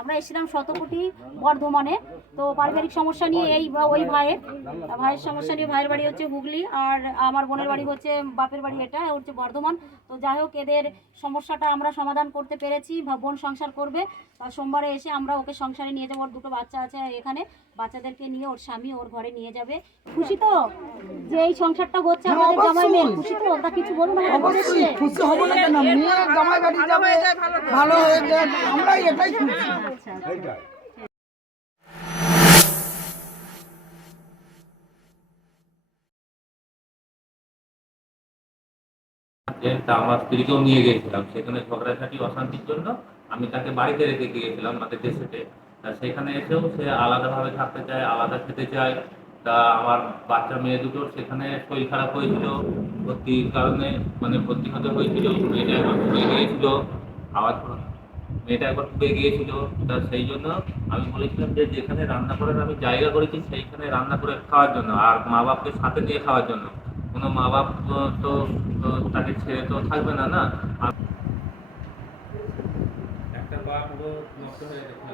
আমরা এসেছিলাম শতকোটি বর্ধমানে। তো পারিবারিক সমস্যা নিয়ে ওই ভাইয়ের সমস্যা নিয়ে, ভাইয়ের বাড়ি হচ্ছে হুগলি আর আমার বোনের বাড়ি হচ্ছে, বাপের বাড়ি এটা হচ্ছে বর্ধমান। তো যাই হোক, এদের সমস্যাটা আমরা সমাধান করতে পেরেছি। বোন সংসার করবে, তার সোমবারে এসে আমরা ওকে সংসারে নিয়ে যাবো। ওর দুটো বাচ্চা আছে এখানে, বাচ্চাদেরকে নিয়ে ওর স্বামী ওর ঘরে নিয়ে যাবে। খুশি তো যে এই সংসারটা হচ্ছে আমাদের জামাই মেয়ে? খুশি তো? তা কিছু বলুন। অবশ্যই খুশি হব না কেন? মেয়ে জামাই বাড়ি যাবে, ভালো হয়ে যাবে, আমরা এটাই খুশি। আমার স্ত্রীকেও নিয়ে গিয়েছিলাম সেখানে ঝগড়াঝাটি অশান্তির জন্য। আমি তাকে বাড়িতে রেখে গিয়েছিলাম আমাদের দেশেতে। সেখানে এসেও সে আলাদাভাবে থাকতে চায়, আলাদা খেতে চায়। তা আমার বাচ্চা মেয়ে দুটোর সেখানে শরীর খারাপ হয়েছিল, ভর্তির কারণে ভর্তি হতে হয়েছিল। মেয়েটা একবার পুড়ে গিয়েছিল, আওয়াজ মেয়েটা একবার পুড়ে গিয়েছিল। তা সেই জন্য আমি বলেছিলাম যে যেখানে রান্না করার আমি জায়গা করেছি সেইখানে রান্না করে খাওয়ার জন্য, আর মা বাপকে সাথে নিয়ে খাওয়ার জন্য। কোনো মা বাপ তো তাকে ছেড়ে তো থাকবে না। না, একটা বাপ পুরো নষ্ট হয়ে গেছে,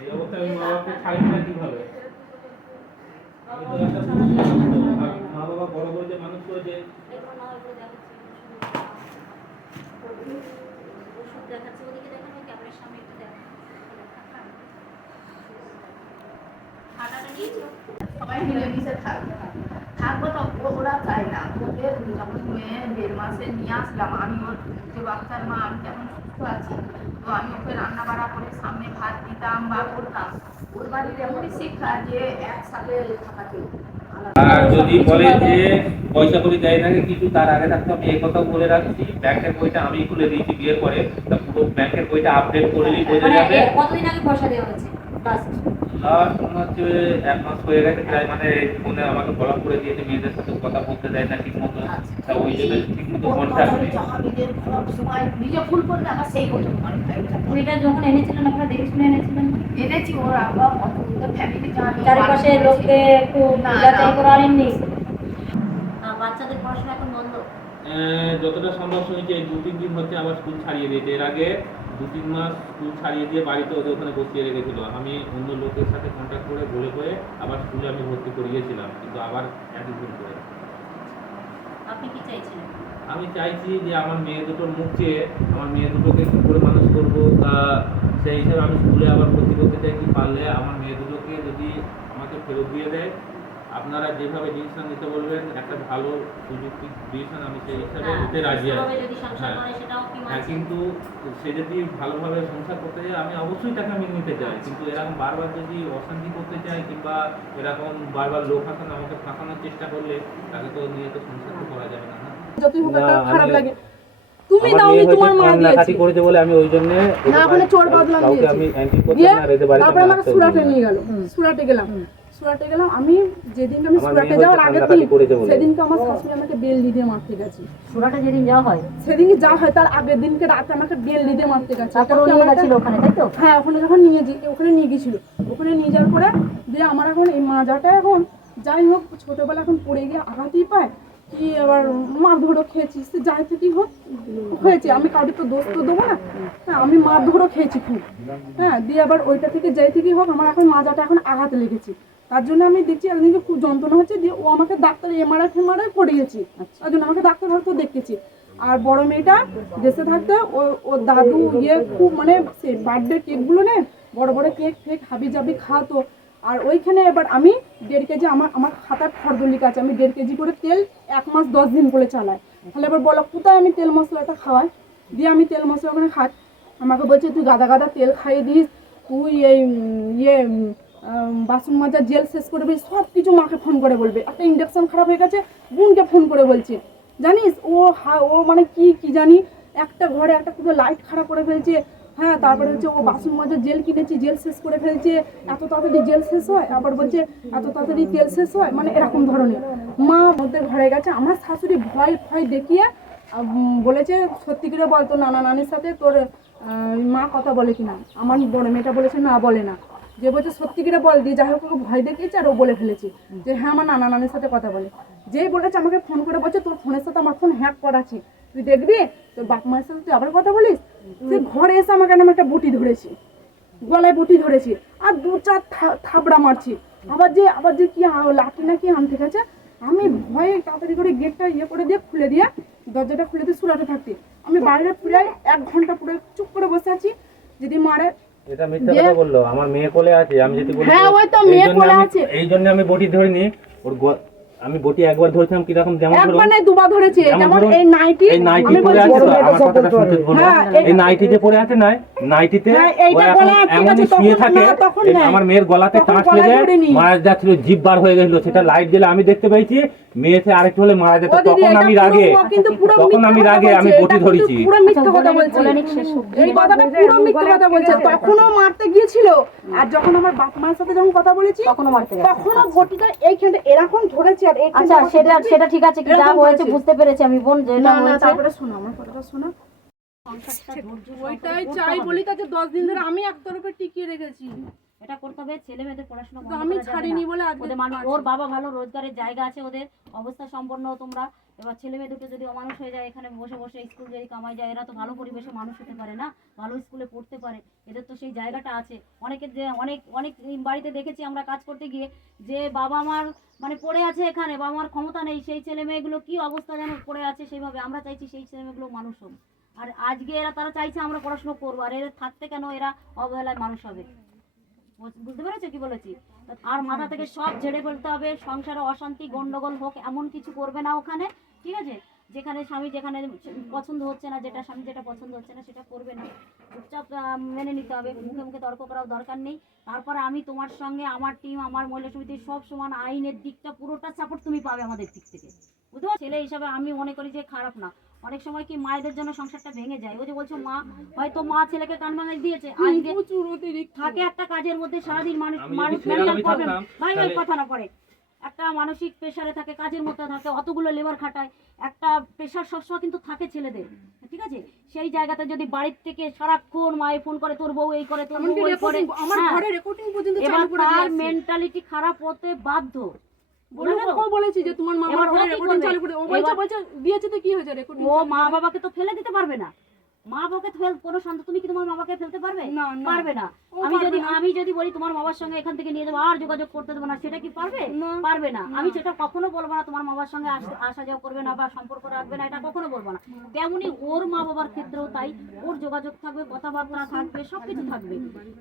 এই অবস্থায় আমি মা বাপকে ছাড়বো না কিভাবে? আমি তো একটা মা বাবা বড় করে যে মানুষ করেছে। সবাই মিলেমিশে থাকবো তো ওরা চায় না। ওদের যখন মেয়ে 1.5 মাসে নিয়ে আসলাম, আমি ওর যে বাচ্চার মা, আমি কেমন সুস্থ আছি, তো আমি ওকে রান্না বাড়া করে সামনে ভাত দিতাম বা করতাম। ওর বাড়ির এমনই শিক্ষা যে একসাথে থাকাতে। আর যদি বলে যে পয়সা করে দেয় না কিছু, তার আগে থাকতে আমি এই কথাও বলে রাখছি, ব্যাংকের বইটা আমি খুলে দিয়েছি বিয়ের পরে। তা পুরো ব্যাংকের বইটা আপডেট করলেই বোঝা যাবে কতদিন আগে পয়সা দেওয়া হয়েছে। আর মনে হচ্ছে 1 মাস হয়ে গেছে প্রায়। ফোনে আমাকে ব্লক করে দিয়েছে, মেয়েদের সাথে কথা বলতে দেয় না ঠিক মতো। তা ওই জন্য ঠিক মতো কন্ট্যাক্ট নেই। নিজে ভুল করলে আমার সেই কথা মনে হয়। এটা যখন এনেছিলেন আপনারা দেখে শুনে এনেছিলেন? এনেছি, ওরা আবার ফ্যামিলি চারিপাশে লোককে একটু যাচাই করে আনেননি? বাচ্চাদের পড়াশোনা এখন বন্ধ? যতটা সম্ভব শুনেছি এই 2-3 দিন হচ্ছে আবার স্কুল ছাড়িয়ে দিয়েছে। এর আগে 2-3 মাস স্কুল ছাড়িয়ে দিয়ে বাড়িতে ওদের ওখানে বসিয়ে রেখেছিল। আমি অন্য লোকের সাথে কন্ট্যাক্ট করে বলে আবার স্কুলে আমি ভর্তি করিয়েছিলাম, কিন্তু আবার একই ভুল করে। আপনি কি চাইছিলেন? আমি চাইছি যে আমার মেয়ে দুটোর মুখ চেয়ে আমার মেয়ে দুটোকে কী করে মানুষ করবো, তা সেই হিসাবে আমি স্কুলে আবার ভর্তি করতে চাইছি। পারলে আমার মেয়ে দুটোকে যদি আমাকে ফেরত দিয়ে দেয়, আপনারা যেভাবে ডিসিশন নিতে বলবেন, একটা ভালো প্রযুক্তি ডিসিশন, আমি সেই হিসাবে নিতে রাজি আছি। হ্যাঁ, কিন্তু সে যদি ভালোভাবে সংসার করতে চায় আমি অবশ্যই তাকে আমি নিতে চাই, কিন্তু এরকম বারবার যদি অশান্তি করতে চাই কিংবা এরকম বারবার লোক হাসান আমাকে ফাঁসানোর চেষ্টা করলে, তাকে তো নিয়ে তো সংসার তো করা যাবে না। যতই হোক একটা খারাপ লাগে। তুমি দাওনি, তোমার মা দিয়েছে করেছে বলে আমি ওই জন্য না, ওখানে চোর বদনাম দিয়েছি। আমি অ্যান্টি করতে না রেদে বাড়িতে। তারপর আমাকে সুরাটে নিয়ে গেল। সুরাটে গেলাম। আমি যেদিনকে আমি সুরাটে যাওয়ার আগের দিন, সেদিনকে আমার শাশুড়ি আমাকে বেল্ট দিয়ে মারতে গেছে। সুরাটে যেদিন যাওয়া হয়, সেদিনই যা হয় তার আগের দিনকে রাতে আমাকে বেল্ট দিয়ে মারতে গেছে। তারপর নিয়ে গেছিল ওখানে, তাই তো? হ্যাঁ, ওখানে যখন ওখানে নিয়ে গেছিল, ওখানে নিয়ে যাওয়ার পরে দিয়ে আমার এখন এই মাজাটা এখন যাই হোক ছোটবেলা এখন পড়ে গিয়ে আঘাতই পায় কি, আবার মার ধরো খেয়েছি, সে যাই থেকেই হোক হয়েছে। আমি কাউকে তো দোষ তো দেবো না। হ্যাঁ, আমি মার ধরো খেয়েছি খুব। হ্যাঁ, দিয়ে আবার ওইটা থেকে যাই থেকেই হোক আমার এখন মাজাটা এখন আঘাত লেগেছে। তার জন্য আমি দেখছি একদিনকে খুব যন্ত্রণা হচ্ছে। দিয়ে ও আমাকে ডাক্তার এমআরআই করিয়েছি, তার জন্য আমাকে ডাক্তার হয়তো দেখেছি। আর বড় মেয়েটা দেশে থাকতে ও দাদু খুব সে বার্থডে কেকগুলো নেন, বড় বড় কেক ফেক হাবি জাবি খাওয়াতো। আর ওইখানে এবার আমি 1.5 কেজি, আমার খাতার ফর্দলিকা আছে, আমি 1.5 কেজি করে তেল 1 মাস 10 দিন করে চালাই। তাহলে এবার বলো কোথায় আমি তেল মশলাটা খাওয়াই? দিয়ে আমি তেল মশলা ওখানে খাই। আমাকে বলছে তুই গাদা গাদা তেল খাইয়ে দিস, তুই এই বাসন মাজার জেল শেষ করবি, সব কিছু মাকে ফোন করে বলবে। একটা ইন্ডাকশন খারাপ হয়ে গেছে, বোনকে ফোন করে বলছে। জানিস ও কি জানি একটা ঘরে একটা পুরো লাইট খারাপ করে ফেলছে। হ্যাঁ, তারপরে হচ্ছে ও বাসন মাজার জেল কিনেছি, জেল শেষ করে ফেলছে। এত তাড়াতাড়ি জেল শেষ হয়, আবার বলছে এত তাড়াতাড়ি তেল শেষ হয়, এরকম ধরনের। মা মধ্যে ঘরে গেছে। আমার শাশুড়ি ভয় দেখিয়ে বলেছে সত্যি করে বল তোর নানা নানির সাথে তোর মা কথা বলে কিনা। আমার বড় মেয়েটা বলেছে না, বলে না। যে বলছে সত্যি করে বল, দিয়ে যাই হোক ওকে ভয় দেখিয়েছে আর ও বলে ফেলেছে যে হ্যাঁ আমার নানা নানির সাথে কথা বলে। যেই বলেছে আমাকে ফোন করে বলছে তোর ফোনের সাথে আমার ফোন হ্যাক করা আছে, তুই দেখবি তোর বাপ মায়ের সাথে তুই আবার কথা বলিস। সে ঘরে এসে আমাকে একটা বুটি ধরেছি। গলায় বটি ধরেছি আর 2-4 থাবড়া মারছি। আবার যে কি লাঠি নাকি আনতে গেছে, আমি ভয়ে তাড়াতাড়ি করে গেটটা করে দিয়ে খুলে দিয়ে দরজাটা খুলে দিয়ে সুরাতে থাকতে আমি বাইরে প্রায় 1 ঘন্টা পুরো চুপ করে বসে আছি। যদি মারে এটা মিথ্যা কথা বললো, আমার মেয়ে কোলে আছে, আমি যদি বলি হ্যাঁ ওই তো মেয়ে কোলে আছে, এই জন্য আমি বটি ধরিনি। আমি বটি একবার ধরেছিলাম কিরকম, যেমন একবার না দুবার ধরেছে। যেমন এই নাইটি আমি পরে আছে তো, আমার কথাটা শুনতে বলবো, এই নাইটি যে পরে আছে না, নাইটিতে এমন শুয়ে থাকে, আমার মেয়ের গলাতে টাচ লেগে মারা যাচ্ছিল, জিভ বার হয়ে গেছিল, সেটা লাইট দিলে আমি দেখতে পেয়েছি। মেয়েতে আরেকটু হলে মারা যেত, তখন আমি রাগে আমি বটি ধরেছি। পুরো মিথ্যা কথা বলছে, এই কথাটা পুরো মিথ্যা কথা বলছে। তখনও মারতে গিয়েছিল, আর যখন আমার বাপ মায়ের সাথে যখন কথা বলেছি তখনও মারতে গেছে। তখনও বটিটা এইখানটা এরকম ধরেছে। আর আচ্ছা সেটা ঠিক আছে, কি যা হয়েছে বুঝতে পেরেছি আমি বোন, যেটা হয়েছে তারপরে শোনো আমার কথাটা শোনো। ওইটাই চাই বলি তাকে 10 দিন ধরে আমি একতরফে টিকিয়ে রেখেছি। এটা করতে হবে, ছেলে মেয়েদের পড়াশোনা তো আমি ছাড়িনি বলে আজকে ওদের ওর বাবা ভালো রোজগারের জায়গা আছে, ওদের অবস্থা সম্পন্ন। তোমরা এবার ছেলে মেয়ে দুটো যদি অমানুষ হয়ে যায়, এখানে বসে বসে স্কুল যদি কামাই যায়, এরা তো ভালো পরিবেশে মানুষ হতে পারে না, ভালো স্কুলে পড়তে পারে, এদের তো সেই জায়গাটা আছে। অনেকের যে অনেক বাড়িতে দেখেছি আমরা কাজ করতে গিয়ে, যে বাবা মার মানে পড়ে আছে এখানে, বাবা মার ক্ষমতা নেই, সেই ছেলে মেয়েগুলো কি অবস্থা যেন পড়ে আছে। সেইভাবে আমরা চাইছি সেই ছেলে মেয়েগুলো মানুষ হোক, আর আজকে তারা চাইছে আমরা পড়াশোনা করবো, আর এরা থাকতে কেন এরা অবহেলায় মানুষ হবে। বুঝতে পেরেছো কি বলেছি? আর মাথা থেকে সব ঝেড়ে ফেলতে হবে। সংসারে অশান্তি গন্ডগোল হোক এমন কিছু করবে না ওখানে, ঠিক আছে? যেখানে স্বামী যেখানে পছন্দ হচ্ছে না, যেটা স্বামী যেটা পছন্দ হচ্ছে না সেটা করবে না, চুপচাপ মেনে নিতে হবে। মুখে মুখে তর্ক করাও দরকার নেই। তারপরে আমি তোমার সঙ্গে, আমার টিম, আমার মহিলা সমিতির সব সমান, আইনের দিকটা পুরোটা সাপোর্ট তুমি পাবে আমাদের দিক থেকে, বুঝতে পারছো? ছেলে হিসাবে আমি মনে করি যে খারাপ না। অনেক সময় কি মায়েদের জন্য সংসারটা ভেঙে যায়। ওই যে বলছো মা, হয়তো মা ছেলেকে কান ভাঙাই দিয়েছে, আজকে থাকে একটা কাজের মধ্যে সারাদিন মানুষ ভাই কথা না পড়ে, একটা মানসিক প্রেশারে থাকে, কাজের মধ্যে থাকে, অতগুলো লেবার খাটায়, একটা প্রেশার সবসময় কিন্তু থাকে ছেলেদের, ঠিক আছে? সেই জায়গাতে যদি বাড়ির থেকে সারাক্ষণ মায়ে ফোন করে, তোর বউ এই করে, তোর বউ এই করে, আমার ঘরে রেকর্ডিং পর্যন্ত এবার তার মেন্টালিটি খারাপ হতে বাধ্য। বলেছি যে তোমার মা আমার ঘরে রেকর্ডিং চালু করে, ও বলছে দিয়েছে তো কি হয়েছে রেকর্ডিং? ও মা বাবাকে তো ফেলে দিতে পারবে না, মা বাবাকে কোনো শান্ত, তুমি কি তোমার বাবাকে ফেলতে পারবে? পারবে না। আমি যদি বলি তোমার বাবার সঙ্গে এখান থেকে নিয়ে যাবো, আর যোগাযোগ করতে দেবো না, সেটা কি পারবে? পারবে না। আমি সেটা কখনো বলবো না তোমার বাবার সঙ্গে আসা যাওয়া করবে না বা সম্পর্ক রাখবে না, এটা কখনো বলবো না। তেমনি ওর মা বাবার ক্ষেত্রেও তাই, ওর যোগাযোগ থাকবে, কথাবার্তা থাকবে, সবকিছু থাকবে।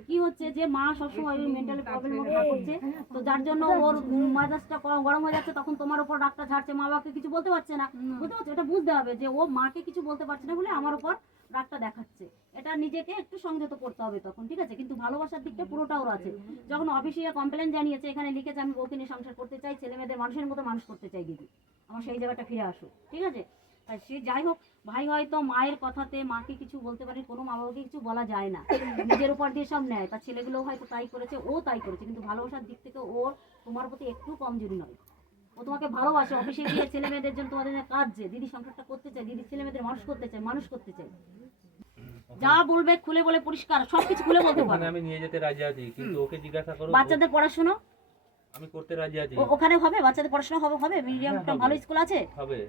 কি হচ্ছে যে মা সবসময় ওই মেন্টালি প্রবলেম করছে, তো যার জন্য ওর মেজাজটা গরম হয়ে যাচ্ছে, তখন তোমার উপর রাগটা ঝাড়ছে, মা বাবাকে কিছু বলতে পারছে না, বুঝতে পারছো? এটা বুঝতে হবে যে ও মাকে কিছু বলতে পারছে না বলে আমার উপর রাগটা দেখাচ্ছে। এটা নিজেকে একটু সংযত করতে হবে তখন, ঠিক আছে? কিন্তু ভালোবাসার দিকটা পুরোটা ওর আছে। যখন অফিসে কমপ্লেন জানিয়েছে, এখানে লিখেছে আমি বউকে নিয়ে সংসার করতে চাই, ছেলে মেয়েদের মানুষের মতো মানুষ করতে চাই, দিদি আমার সেই জায়গাটা ফিরে আসুক, ঠিক আছে? আর সে যাই হোক, ভাই হয়তো মায়ের কথাতে মাকে কিছু বলতে পারে, কোনো মা বাবাকে কিছু বলা যায় না, নিজের উপর দিয়ে সব নেয়। তার ছেলেগুলো হয়তো তাই করেছে, ও তাই করেছে, কিন্তু ভালোবাসার দিক থেকে ওর তোমার প্রতি একটু কমজোরি নয়। ও তোমাকে ভালোবাসে, অফিসে গিয়ে ছেলে মেয়েদের জন্য তোমাদের কাজ, যে দিদি সংসারটা করতে চাই, দিদি ছেলে মেয়েদের মানুষ করতে চাই, যা বলবে খুলে বলে, পরিষ্কার সবকিছু খুলে বলতে পারবে। আমি নিয়ে যেতে রাজি আছি, কিন্তু ওকে জিজ্ঞাসা করো। বাচ্চাদের পড়াশোনা আমি করতে রাজি আছি। ওখানে হবে, বাচ্চাদের পড়াশোনা হবে, মিডিয়ামটা ভালো স্কুল আছে, হবে।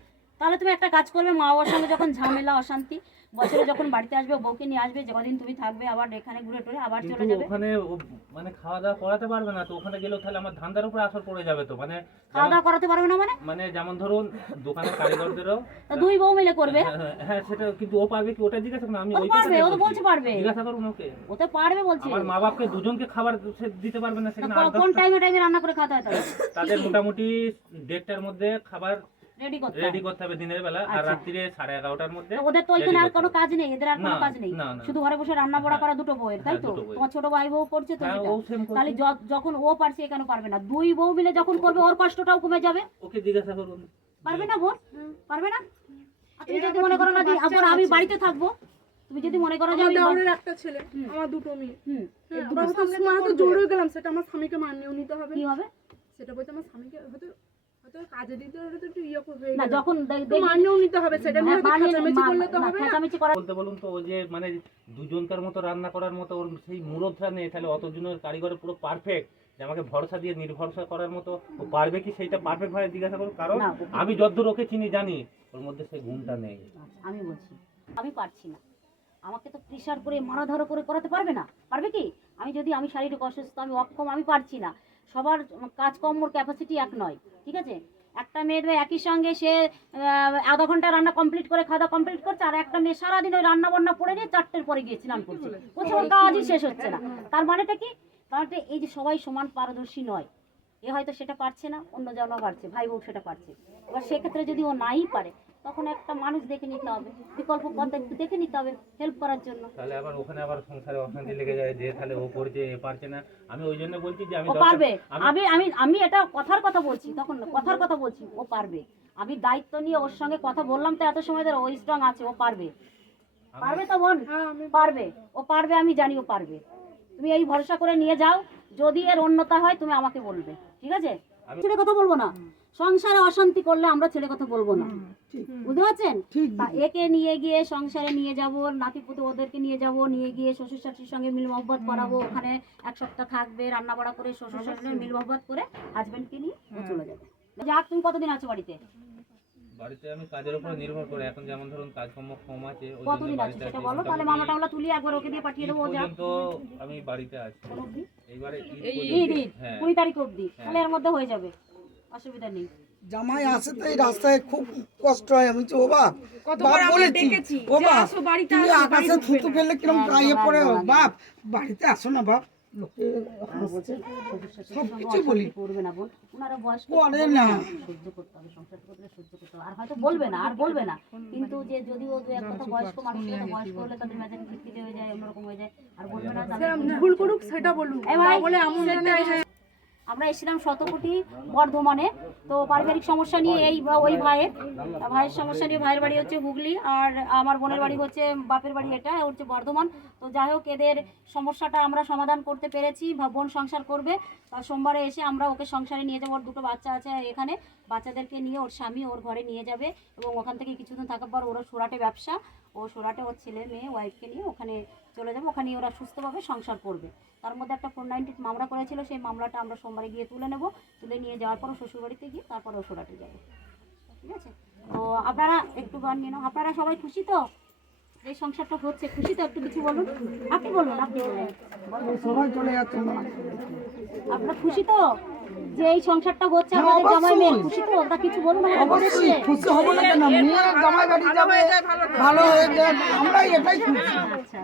তাহলে তুমি একটা কাজ করবে, মা বাবার সঙ্গে যখন ঝামেলা অশান্তি, বছরে যখন বাড়িতে আসবে, বউকে নিয়ে আসবে, যতদিন তুমি থাকবে, আবার এখানে ঘুরে টুরে আবার চলে যাবে। ওখানে মানে খাওয়া দাওয়া করাতে পারবে না তো, ওখানে গেলেও তাহলে আমার ধান্দার উপর আসর পড়ে যাবে তো। মানে খাওয়া দাওয়া করাতে পারবে না মানে যেমন ধরুন দোকানের কারিগরদেরও দুই বউ মিলে করবে। হ্যাঁ সেটা, কিন্তু ও পারবে কি ওটা জিজ্ঞাসা করুন। আমি ওই পারবে, ও তো বলছে পারবে, জিজ্ঞাসা করুন ওকে। ওতে পারবে বলছে। আমার মা বাপকে দুজনকে খাবার দিতে পারবে না, সেখানে কোন টাইমে রান্না করে খাওয়াতে হয় তাদের মোটামুটি 1:30টার মধ্যে খাবার রেডি করতে হবে দিনের বেলা, আর রাত্রিরে 11:30টার মধ্যে। ওদের তো ওইখানে আর কোনো কাজ নেই, এদের আর কোনো কাজ নেই, শুধু ঘরে বসে রান্না বড়া করা দুটো বউয়ের, তাই তো? তোমার ছোট ভাই বউ করছে তো সেটা, তাহলে যখন ও পারছে কেন পারবে না? দুই বউ মিলে যখন করবে ওর কষ্টটাও কমে যাবে। ওকে জিজ্ঞাসা করুন। পারবে না বোন? পারবে না? তুমি যদি মনে করো না যে আমি বাড়িতে থাকবো, তুমি যদি মনে করো যে আমি দাউরের একটা ছেলে, আমার দুটো মেয়ে, আমরা তো সময় তো জোরে গেলাম, সেটা আমার স্বামীকে মানিয়ে নিতে হবে। কি হবে সেটা বলতে আমার স্বামীকে হয়তো কাজে দিতে হলে তো একটু হয়ে না, যখন মানিয়েও নিতে হবে, সেটা নিয়ে খাচামেচি করলে তো হবে না। বলতে বলুন তো, ও যে মানে দুজনকার মতো রান্না করার মতো ওর সেই মুরতটা নেই, তাহলে অতজনের কারিগরের পুরো পারফেক্ট যে আমাকে ভরসা দিয়ে নির্ভরসা করার মতো ও পারবে কি, সেইটা পারফেক্ট ভাবে জিজ্ঞাসা করুন। কারণ আমি যতদূর ওকে চিনি জানি ওর মধ্যে সেই গুণটা নেই। আমি বলছি আমি পারছি না, আমাকে তো প্রেশার করে মারা ধরো করে করাতে পারবে না, পারবে কি? আমি যদি আমি শারীরিক অসুস্থ, আমি অক্ষম, আমি পারছি না, সবার কাজকর্মর ক্যাপাসিটি এক নয়, ঠিক আছে? একটা মেয়ে ধরো একই সঙ্গে সে আধা ঘন্টা রান্না কমপ্লিট করে খাওয়া কমপ্লিট করছে, আর একটা মেয়ে সারাদিন ওই রান্না বান্না করে নিয়ে 4টের পরে গিয়ে স্নান করছে, বলছে ওর কাজই শেষ হচ্ছে না। তার মানেটা কি? তাহলে এই যে সবাই সমান পারদর্শী নয়, এ হয়তো সেটা পারছে না, অন্য জনও পারছে, ভাই বোন সেটা পারছে। এবার সেক্ষেত্রে যদি ও নাই পারে, তখন একটা মানুষ দেখে নিতে হবে, বিকল্প পথ একটু দেখে নিতে হবে হেল্প করার জন্য। তাহলে আবার ওখানে আবার সংসারে অশান্তি লেগে যায় যে তাহলে ও করছে এ পারছে না। আমি ওই জন্য বলছি যে আমি ও পারবে। আমি আমি আমি এটা কথার কথা বলছি, তখন কথার কথা বলছি, ও পারবে। আমি দায়িত্ব নিয়ে ওর সঙ্গে কথা বললাম তো এত সময় ধরে, ও স্ট্রং আছে, ও পারবে। পারবে তো বোন? পারবে, ও পারবে, আমি জানি ও পারবে। তুমি এই ভরসা করে নিয়ে যাও, যদি এর অন্যতা হয় তুমি আমাকে বলবে, ঠিক আছে? ছেলে কথা বলবো না, সংসারে অশান্তি করলে আমরা ছেলে কথা বলবো না, বুঝতে পারছেন? তা একে নিয়ে গিয়ে সংসারে নিয়ে যাব, নাতিপুতি ওদেরকে নিয়ে যাব, নিয়ে গিয়ে শ্বশুর শাশুড়ির সঙ্গে মিল মহব্বত করাবো, ওখানে 1 সপ্তাহ থাকবে, রান্না বাড়া করে শ্বশুর শাশুড়ির মিল মহব্বত করে হাজবেন্ডকে নিয়ে ও চলে যাবে। যাক, তুমি কতদিন আছো বাড়িতে? বাড়িতে আমি কাজের উপর নির্ভর করে, এখন যেমন ধরুন কাজকর্ম কম আছে ওই জন্য কতদিন আছো বাড়িতে সেটা আছি। বলো, তাহলে মামলা টামলা তুলি একবার ওকে দিয়ে পাঠিয়ে দেবো। যা পর্যন্ত আমি বাড়িতে আছি এইবারে ঈদ হ্যাঁ 20 তারিখ অবধি, তাহলে এর মধ্যে হয়ে যাবে, অসুবিধা নেই। জামাই আসে তো এই রাস্তায় খুব কষ্ট হয়। আমি তো ও বাপ বাপ বলেছি, ও বাপ তুমি আকাশে থুতু ফেললে কিরম গায়ে পড়ে, বাপ বাড়িতে আসো না বাপ, লোকে হাসছে, সব কিছু বলি, করবে না বোন, ওনারা বয়স্ক, করে না। সহ্য করতে হবে, সংসার করলে সহ্য করতে হবে। আর হয়তো বলবে না, আর বলবে না, কিন্তু যে যদি ও দু এক কথা বয়স্ক মানুষ হলে, তো বয়স্ক হলে তাদের মেজাজ খিটখিটে হয়ে যায়, অন্যরকম হয়ে যায়, আর বলবে না। ভুল করুক সেটা বলুক, এই ভাই, বলে এমন আমরা এসেছিলাম শতকোটি বর্ধমানে, তো পারিবারিক সমস্যা নিয়ে ওই ভাইয়ের সমস্যা নিয়ে, ভাইয়ের বাড়ি হচ্ছে হুগলি, আর আমার বোনের বাড়ি হচ্ছে বাপের বাড়ি এটা হচ্ছে বর্ধমান। তো যাই হোক, এদের সমস্যাটা আমরা সমাধান করতে পেরেছি, বোন সংসার করবে। তার সোমবারে এসে আমরা ওকে সংসারে নিয়ে যাবো, ওর 2টো বাচ্চা আছে এখানে, বাচ্চাদেরকে নিয়ে ওর স্বামী ওর ঘরে নিয়ে যাবে, এবং ওখান থেকে কিছুদিন থাকার পর ওরা সুরাটে ব্যবসা, ও সুরাটে ওর ছেলে মেয়ে ওয়াইফকে নিয়ে ওখানে চলে যাবে, ওখানে ওরা সুস্থভাবে সংসার করবে। তার মধ্যে একটা 490 মামলা করেছিল, সেই মামলাটা আমরা সোমবারে গিয়ে তুলে নেব, তুলে নিয়ে যাওয়ার পর শ্বশুরবাড়িতে গিয়ে তারপর ও সুরাটে যাবে, ঠিক আছে? তো আপনারা একটু গান নিয়ে নাও। আপনারা সবাই খুশি তো এই সংসারটা হচ্ছে? খুশি তো? একটু কিছু বলুন, আপনি বলুন, আপনি বলুন, সবাই চলে যাচ্ছে না। আপনারা খুশি তো যে এই সংসারটা হচ্ছে আমাদের জামাই মেয়ে? খুশি তো? তা কিছু বলুন আমার অবশ্যই খুশি হবো না কেন, মেয়ে জামাই বাড়ি যাবে, ভালো হয়ে যাবে, আমরাই এটাই খুশি। আচ্ছা।